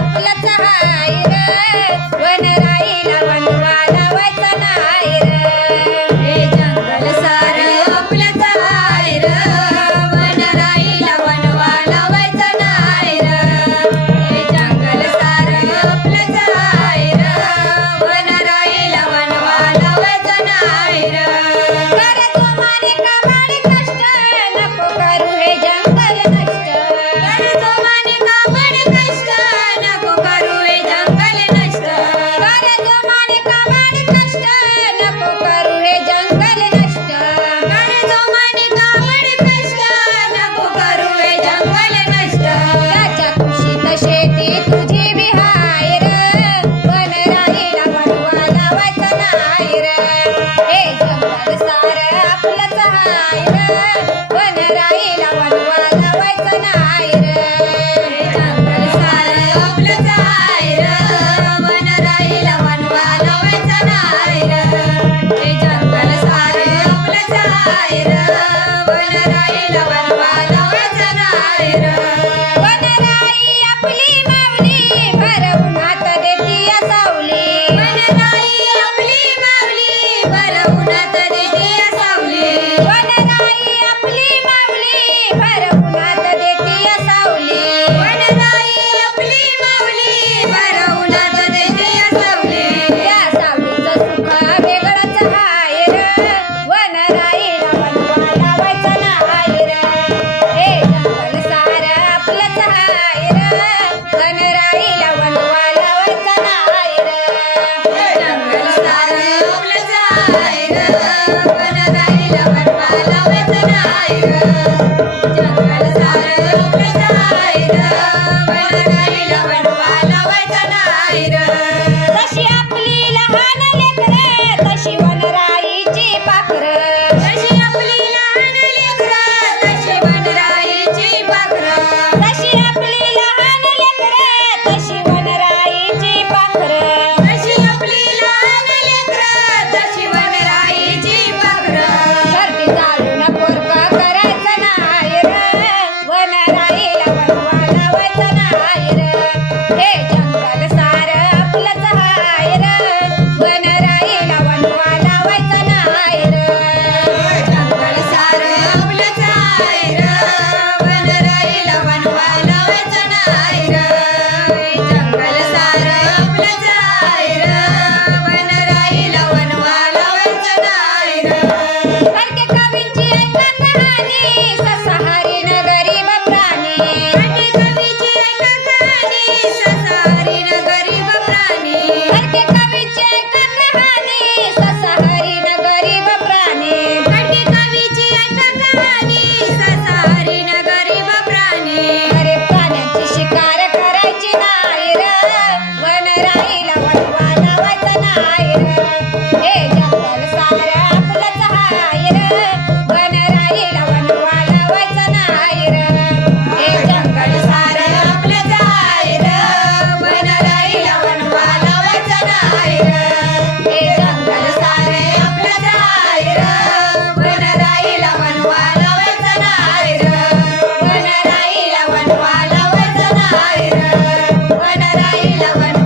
चुकलच हाय one राईला वनवा लावायचा नाही जंगल सार आपलंच हाय र cara y la